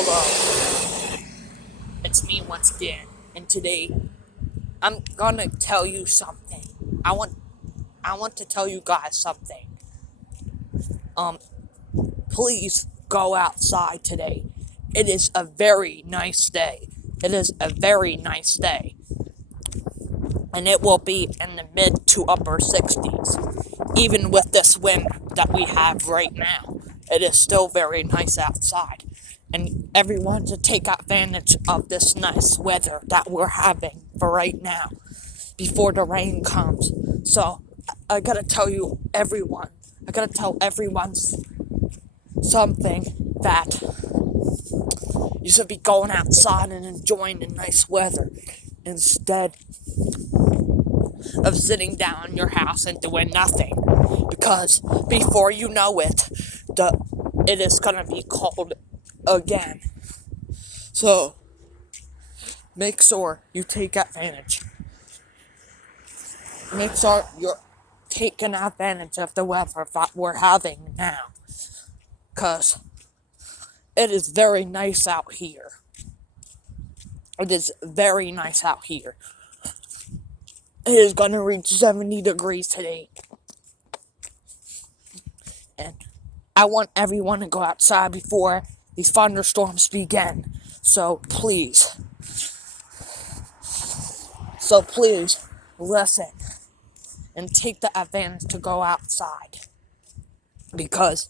Hello, it's me once again, and today I'm gonna tell you something. I want I want to tell you guys something. Um, please go outside today. It is a very nice day. It is a very nice day, and it will be in the mid to upper 60s. Even with this wind that we have right now, it is still very nice outside. And everyone to take advantage of this nice weather that we're having for right now before the rain comes. So I gotta tell you, everyone, I gotta tell everyone something that you should be going outside and enjoying the nice weather instead of sitting down in your house and doing nothing. Because before you know it, it is gonna be cold again. So make sure you take advantage. Make sure you're taking advantage of the weather that we're having now. Because it is very nice out here. It is very nice out here. It is going to reach 70 degrees today. And I want everyone to go outside before these thunderstorms begin. So please, listen and take the advantage to go outside. Because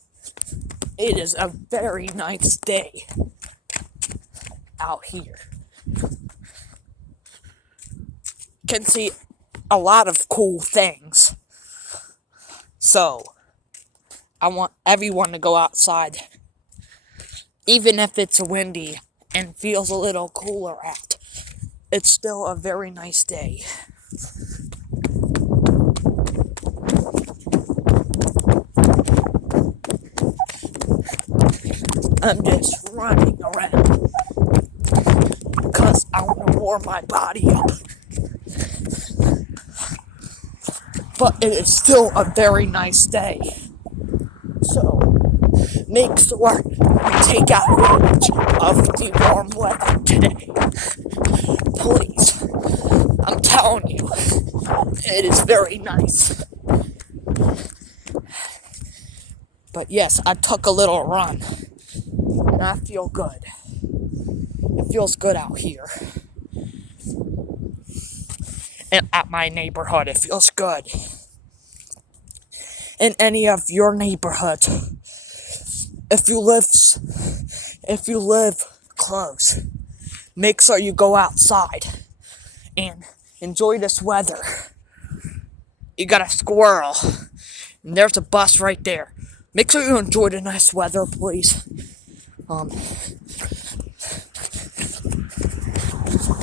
it is a very nice day out here. Can see a lot of cool things. So, I want everyone to go outside. Even if it's windy and feels a little cooler out, it's still a very nice day. I'm just running around because I want to warm my body up. But it is still a very nice day. So, make sure you take advantage of the warm weather today. Please. I'm telling you, it is very nice. But yes, I took a little run, and I feel good. It feels good out here. And at my neighborhood, it feels good. In any of your neighborhoods, if you live close, make sure you go outside and enjoy this weather. You got a squirrel, and there's a bus right there. Make sure you enjoy the nice weather, please.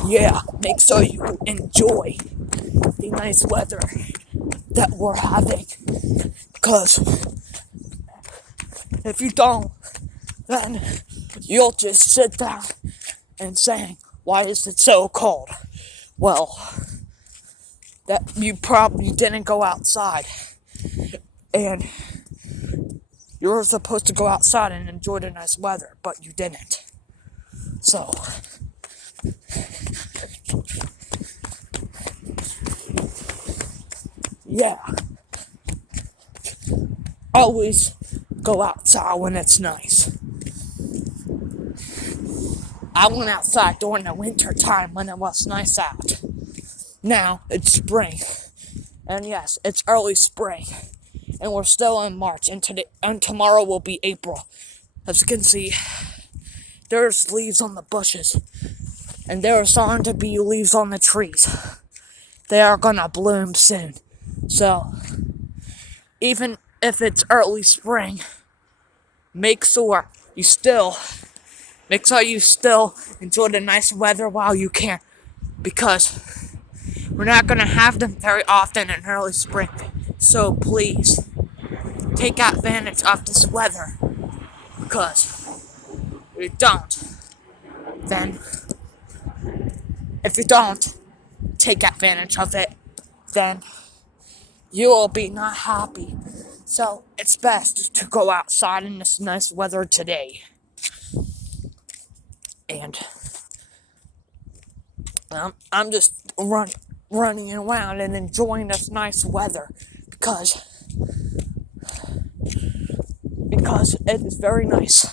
Yeah, make sure you enjoy the nice weather that we're having. Because if you don't, then you'll just sit down and saying, why is it so cold? Well, that you probably didn't go outside. And you were supposed to go outside and enjoy the nice weather, but you didn't. So, yeah. Always go outside when it's nice. I went outside during the winter time when it was nice out. Now it's spring. And yes, it's early spring. And we're still in March, and tomorrow will be April. As you can see, there's leaves on the bushes, and there are starting to be leaves on the trees. They are gonna bloom soon. So, even if it's early spring, make sure you still enjoy the nice weather while you can, because we're not gonna have them very often in early spring. So please, take advantage of this weather, because then if you don't take advantage of it, then you will be not happy. So it's best to go outside in this nice weather today. And I'm just running around and enjoying this nice weather because it is very nice.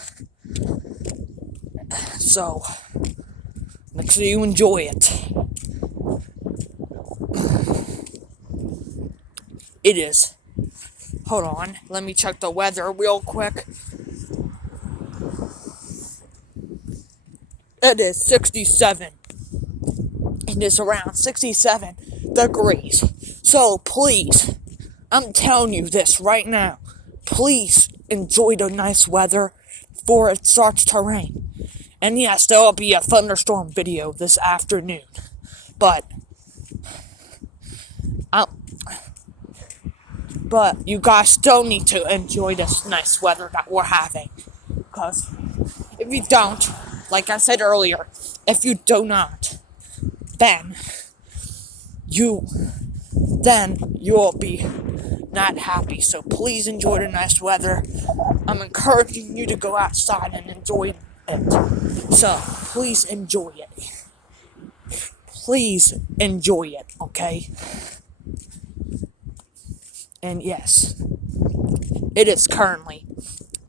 So make sure you enjoy it. It is. Hold on, let me check the weather real quick. It is 67. It is around 67 degrees. So please, I'm telling you this right now. Please enjoy the nice weather before it starts to rain. And yes, there will be a thunderstorm video this afternoon. But you guys still need to enjoy this nice weather that we're having. Because if you don't, like I said earlier, if you do not, then you'll be not happy. So please enjoy the nice weather. I'm encouraging you to go outside and enjoy it. So please enjoy it. Please enjoy it, okay? And yes, it is currently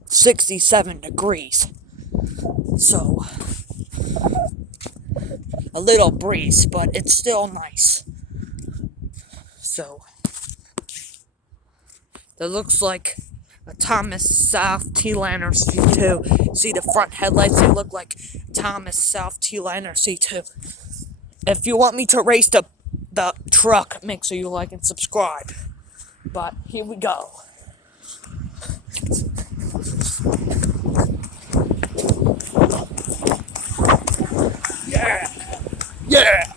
67 degrees. So, a little breeze, but it's still nice. So, that looks like a Thomas South T-Liner C2. See the front headlights? They look like Thomas South T-Liner C2. If you want me to race the truck, make sure you like and subscribe. But here we go. Yeah! Yeah!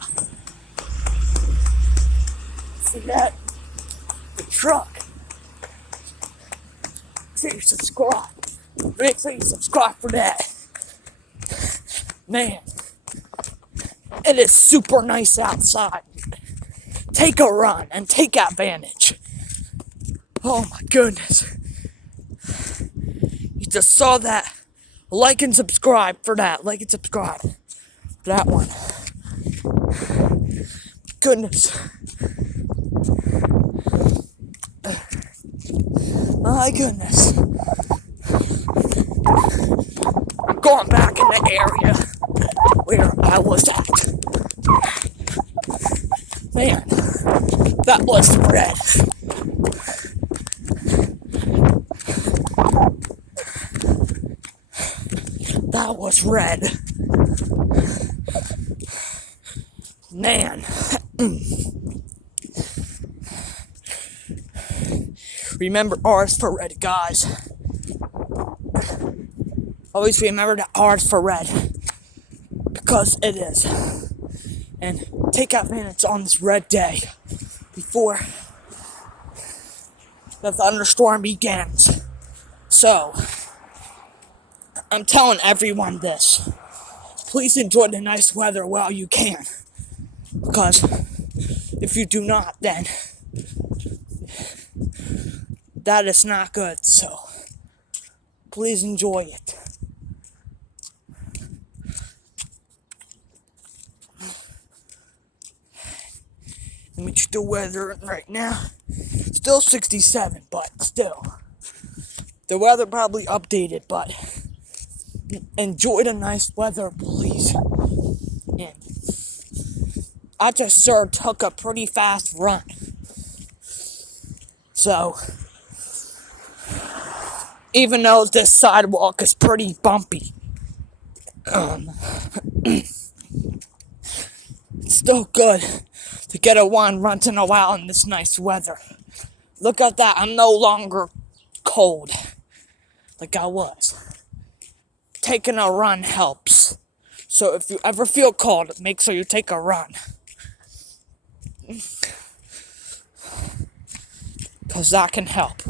See that? The truck. Make sure you subscribe. Make sure you subscribe for that. Man, it is super nice outside. Take a run and take advantage. Oh my goodness. You just saw that. Like and subscribe for that. Like and subscribe for that one. Goodness. My goodness. I'm going back in the area where I was at. Man, that was red. That was red. Man. Remember R's for red, guys. Always remember that R's for red. Because it is. And take advantage on this red day before the thunderstorm begins. So, I'm telling everyone this. Please enjoy the nice weather while you can. Because if you do not, then that is not good. So, please enjoy it. Let me check the weather right now. Still 67, but still. The weather probably updated, but enjoy the nice weather, please. And I just took a pretty fast run. So, even though this sidewalk is pretty bumpy, it's still good to get a one once in a while in this nice weather. Look at that, I'm no longer cold like I was. Taking a run helps. So if you ever feel cold, make sure you take a run. Because that can help.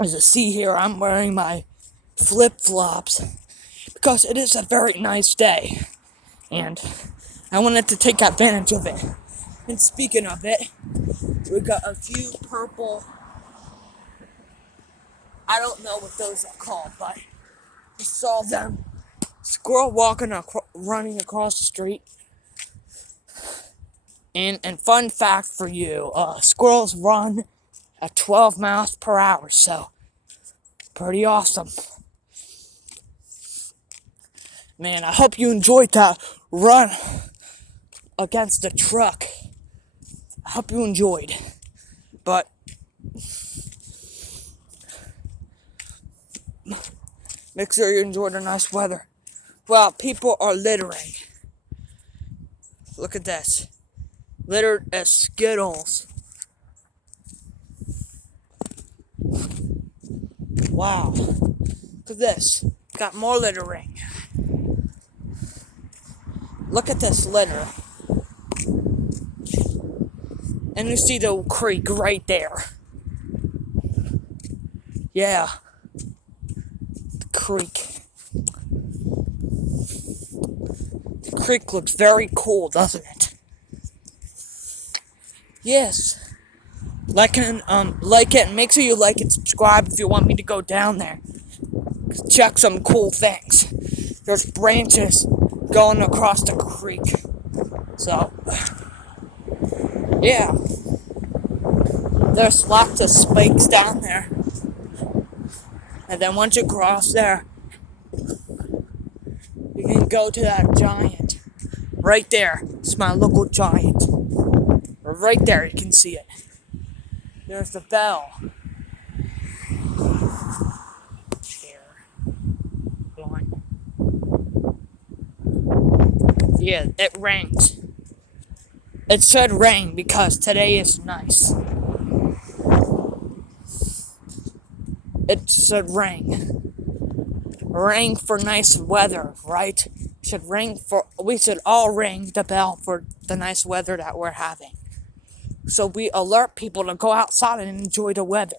As you see here, I'm wearing my flip-flops because it is a very nice day. And I wanted to take advantage of it. And speaking of it, We got a few purple. I don't know what those are called, but we saw them. Squirrel running across the street. And fun fact for you, squirrels run at 12 miles per hour, so pretty awesome. Man, I hope you enjoyed that run against the truck. I hope you enjoyed. But make sure you enjoy the nice weather. Well, people are littering. Look at this. Littered as Skittles. Wow. Look at this. Got more littering. Look at this litter. And you see the creek right there. Yeah. The creek. The creek looks very cool, doesn't it? Yes. Like it, and make sure you like and subscribe if you want me to go down there. Check some cool things. There's branches going across the creek. So, yeah. There's lots of spikes down there. And then once you cross there, you can go to that giant. Right there. It's my local giant. Right there, you can see it. There's the bell. Yeah, it rains. It should rain because today is nice. It should rain. Ring for nice weather, right? We should all ring the bell for the nice weather that we're having. So we alert people to go outside and enjoy the weather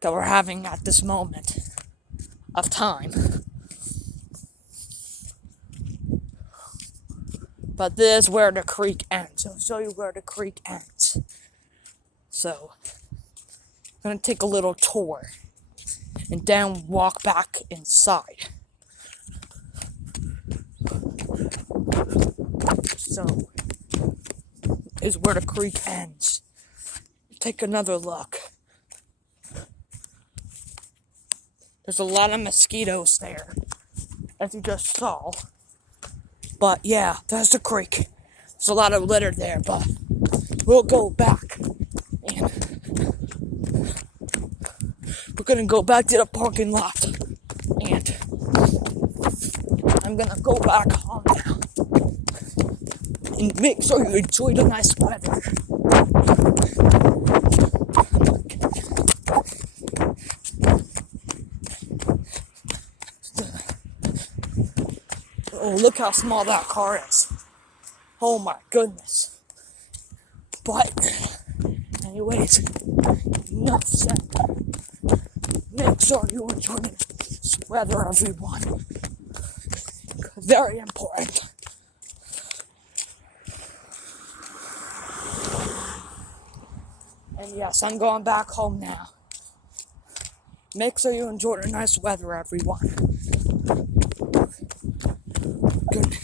that we're having at this moment of time. But this is where the creek ends. I'll show you where the creek ends. So, I'm gonna take a little tour and then walk back inside. So, is where the creek ends. Take another look. There's a lot of mosquitoes there, as you just saw. But yeah, there's the creek. There's a lot of litter there, but we'll go back. And we're gonna go back to the parking lot. And I'm gonna go back home now. And make sure you enjoy the nice weather. Oh, look how small that car is. Oh my goodness. But, anyways, enough said. Make sure you enjoy this weather, everyone. Very important. And yes, I'm going back home now. Make sure you enjoy the nice weather, everyone. Good.